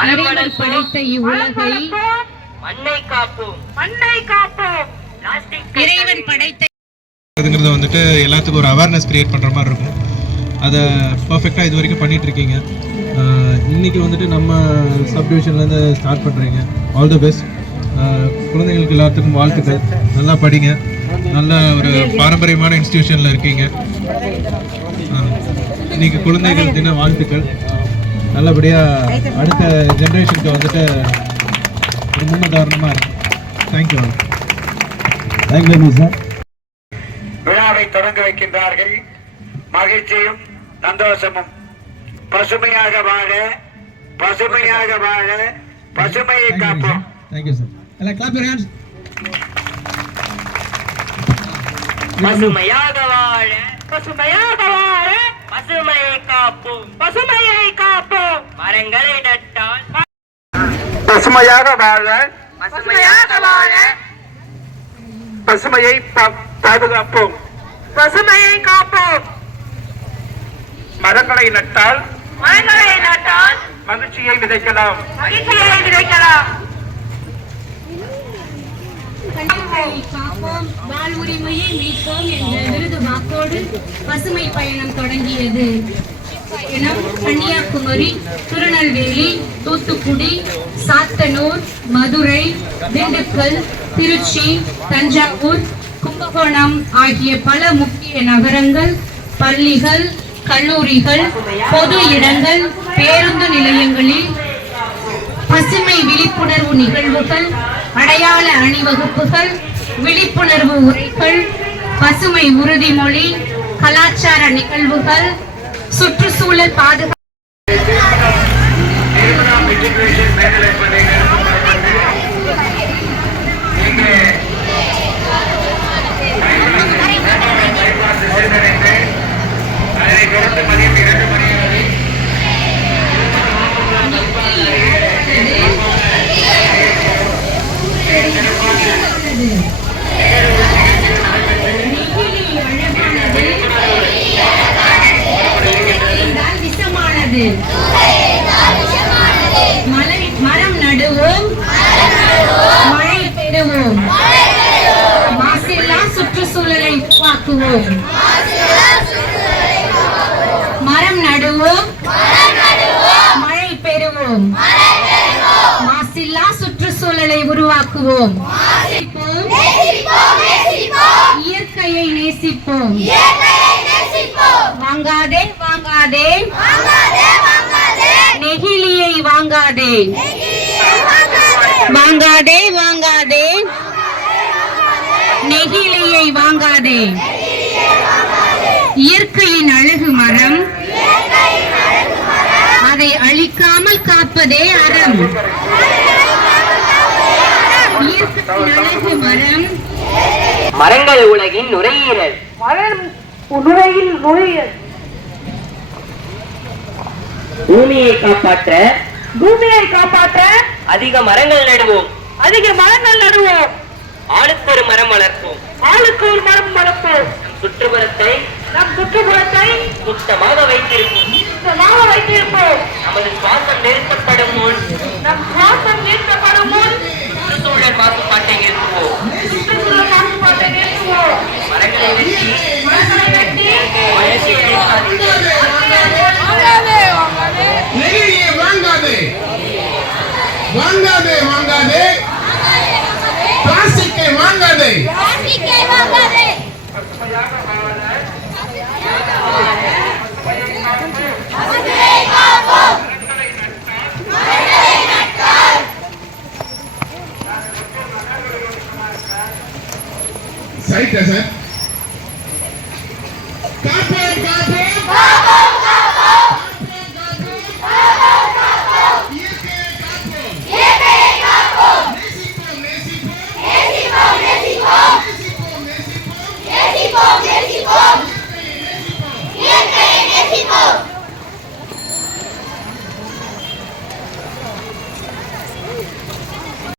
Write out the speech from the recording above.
இறைவன் படைத்த இவ்வுலகை மண்ணை காப்போம், மண்ணை காப்போம். இறைவன் படைத்த வந்துட்டு எல்லாத்துக்கும் ஒரு அவேர்னஸ் கிரியேட் பண்ணுற மாதிரி இருக்கும். அதை பர்ஃபெக்டாக இது வரைக்கும் பண்ணிட்டு இருக்கீங்க. இன்னைக்கு வந்துட்டு நம்ம சப்டிவிஷன்லேருந்து ஸ்டார்ட் பண்ணுறீங்க. All the best. குழந்தைங்களுக்கு எல்லாத்துக்கும் வாழ்த்துக்கள். நல்லா படிங்க. நல்ல ஒரு பாரம்பரியமான இன்ஸ்டிடியூஷனில் இருக்கீங்க. இன்னைக்கு குழந்தைகள் தின வாழ்த்துக்கள். நல்லபடியாக அடுத்த ஜென்ரேஷனுக்கு வந்துட்டு ஒரு முன்னுதாரணமாக இருக்கும். தேங்க்யூ. Thank you sir. விழாவை தொடங்க வைக்கின்றார்கள். மகிழ்ச்சியும் சந்தோஷமும். பசுமையாக வாழ, பசுமையாக வாழ, பசுமையை காப்போம். Thank you sir. எல்லாம் கிளாப் யுவர் ஹேண்ட்ஸ். பசுமையாக வாழ, பசுமையாக வாழ, பசுமையை காப்போம், பசுமையை காப்போம். மரங்களை நட்டால் பசுமையாக வாழ, பசுமையாக வாழ, பசுமையை பாதுகாப்போம், பசுமையை காப்போம். மரங்களை நட்டால், மரங்களை நட்டால் மகிழ்ச்சியை விதைக்கலாம், மகிழ்ச்சியை விதைக்கலாம். காப்போம், வாழ்வுரிமையை மீட்போம் என்ற விருது வாக்கோடு பசுமை பயணம் தொடங்கியது. பயணம் கன்னியாகுமரி, திருநெல்வேலி, தூத்துக்குடி, சாத்தனூர், மதுரை, திண்டுக்கல், திருச்சி, தஞ்சாவூர், கும்பகோணம் ஆகிய பல முக்கிய நகரங்கள், பள்ளிகள், கல்லூரிகள், பொது இடங்கள், பேருந்து நிலையங்களில் பசுமை விழிப்புணர்வு நிகழ்வுகள், அடையாள அணிவகுப்புகள், விழிப்புணர்வு உரைகள், பசுமை உறுதிமொழி, கலாச்சார நிகழ்வுகள், சுற்றுச்சூழல் பாதுகாப்பு மரம் நடுவோம், மழை பெறுவோம், மாசில்லா சுற்றுச்சூழலை உருவாக்குவோம். மரம் நடுவோம், மழை பெறுவோம், மாசில்லா சுற்றுச்சூழலை உருவாக்குவோம். இயற்கையை நேசிப்போம். வாங்காதே வாங்காதே, நெகிழியை வாங்காதே, வாங்காதே வாங்காதே, நெகிழியை வாங்காதே. இயற்கையின் அழகு மரம், அதை அழிக்காமல் காப்பதே அறம். இயற்கையின் அழகு மரம், மரங்கள் உலகின் நுரையீரல். நுரையில் நுழையல். பூமியை காப்பாற்ற, பூமியை காப்பாற்ற அதிக மரங்கள் நடுவோம், அதிக மரங்கள் நடுவோம். ஆளுக்கு ஒரு மரம் வளர்ப்போம், ஆளுக்கு ஒரு மரம் வளர்ப்போம். நம் சுற்றுப்புறத்தை சுத்தமாக வைத்திருப்போம், சுத்தமாக வைத்திருப்போம். நமது சுவாசம் நிறுத்தப்படும் முன், நம் சுவாசம் நிறுத்தப்படும் முன் சுற்றுச்சூழல் மாசுபாட்டை நிறுத்துவோம். சுற்றுச்சூழல் மாசுபாட்டை நிறுத்துவோம். மரங்களை வெட்டி வளர்ச்சியை நெகிழியை வாங்காதே, வாங்காதே வாங்காதே, பிளாஸ்டிக்கை வாங்காதே. பசுமையாக வாழ,